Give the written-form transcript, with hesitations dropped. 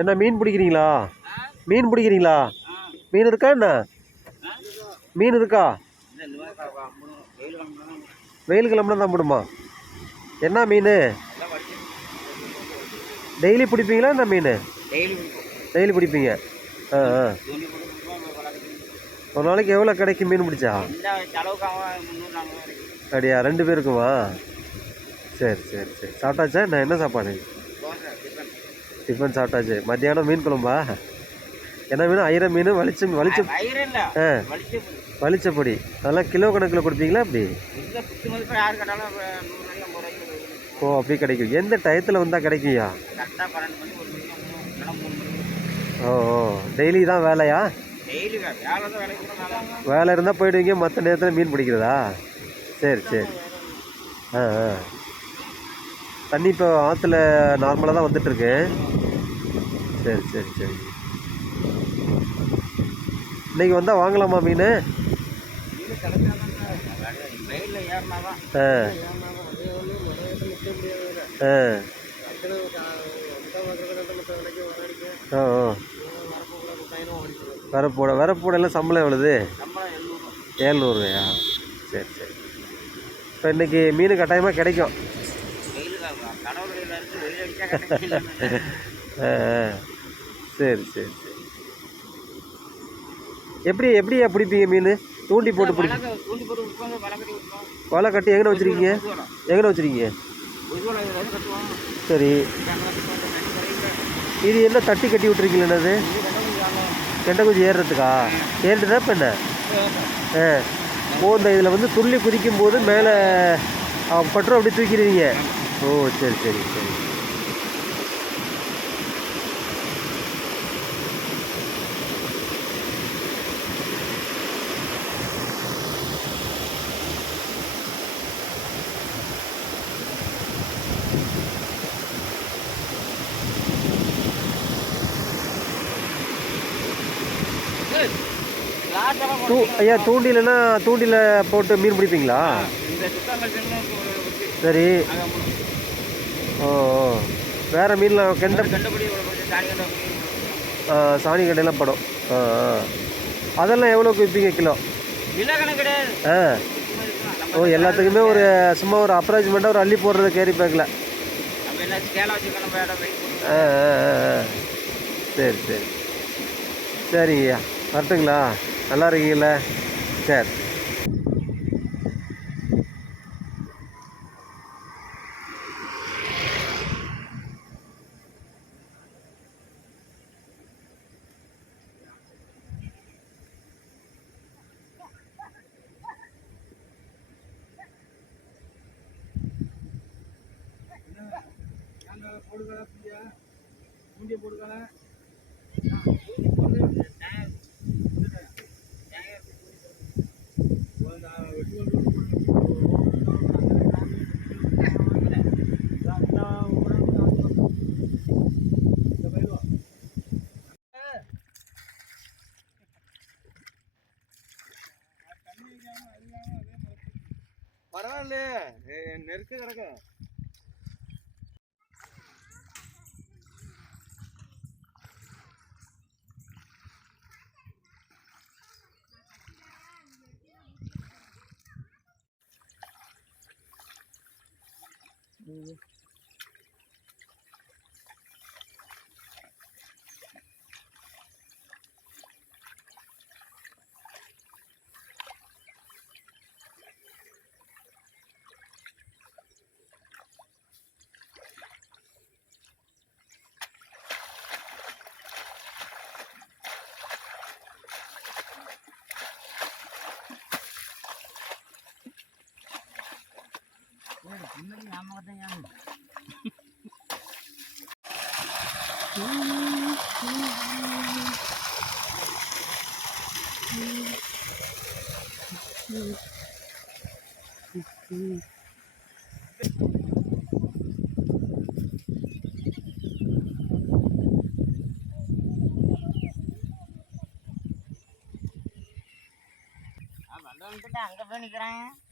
என்ன மீன் பிடிக்கிறீங்களா? மீன் பிடிக்கிறீங்களா? மீன் இருக்கா என்ன? மீன் இருக்கா? வெயில் கிளம்புனா தான் போடுமா? என்ன மீன்? டெய்லி பிடிப்பீங்களா என்ன மீன்? டெய்லி பிடிப்பீங்க. ஆ ஆ. ஒரு நாளைக்கு எவ்வளோ கிடைக்கும் மீன் பிடிச்சா? அப்படியா, 2 பேருக்குமா? சரி சரி சரி. சாப்பிட்டாச்சா என்ன சாப்பாடு? டிஃபன் சாப்பிட்டாச்சு. மத்தியானம் மீன் குழம்பா? என்ன மீன்? ஐர மீன் வலிச்சப்பொடி. அதெல்லாம் கிலோ கணக்கில் கொடுப்பீங்களா அப்படி? ஓ, அப்படி கிடைக்கும். எந்த டயத்தில் வந்தால் கிடைக்குயா? ஓ ஓ, டெய்லி தான் வேலையா? வேலை இருந்தால் போயிடுவீங்க, மற்ற நேரத்தில் மீன் பிடிக்கிறதா? சரி சரி. ஆ ஆ. தண்ணி இப்போ ஆற்றுல நார்மலாக தான் வந்துட்டுருக்கு. சரி சரி சரி. இன்றைக்கி வந்தால் வாங்கலாமா மீன்? ஆ ஆ ஓ ஓ. வரப்போட எல்லாம் சம்பளம் எவ்வளோது? 700 சரி சரி. இப்போ இன்றைக்கி மீன் கட்டாயமாக கிடைக்கும். சரி சரி சரி. எப்படியா பிடிப்பீங்க மீன்? தூண்டி போட்டு பிடிப்பீங்க? வலை கட்டி எங்கே வச்சுருக்கீங்க? சரி. இது என்ன தட்டி கட்டி விட்ருக்கீங்களா? என்னது? கெண்டை குச்சி ஏறுறதுக்கா? ஏறிட்டுதான் இப்போ என்ன? ஓ, இந்த இதில் வந்து துள்ளி குதிக்கும் போது மேலே பட்டுரும், அப்படி தூக்கிடுவீங்க. ஓ, சரி சரி சரி. ஐயா, தூண்டில போட்டு மீன் பிடிப்பீங்களா? சரி. ஓ ஓ. வேறு மீன்லாம் சாணி கண்டையெல்லாம் படம். ஆ ஆ. அதெல்லாம் எவ்வளோக்கு விற்பீங்க கிலோ? ஆ. ஓ, எல்லாத்துக்குமே ஒரு சும்மா ஒரு அப்ராக்சிமேட்டாக ஒரு அள்ளி போடுறது கேரி பேக்கில். ஆ ஆ ஆ. சரி சரி சரிங்கய்யா. வரட்டுங்களா? நல்லா இருக்கீங்கள? சரி. பரவாயில்ல, நெருக்க கிடக்கும். அங்க போய் நிக்கிறாங்க.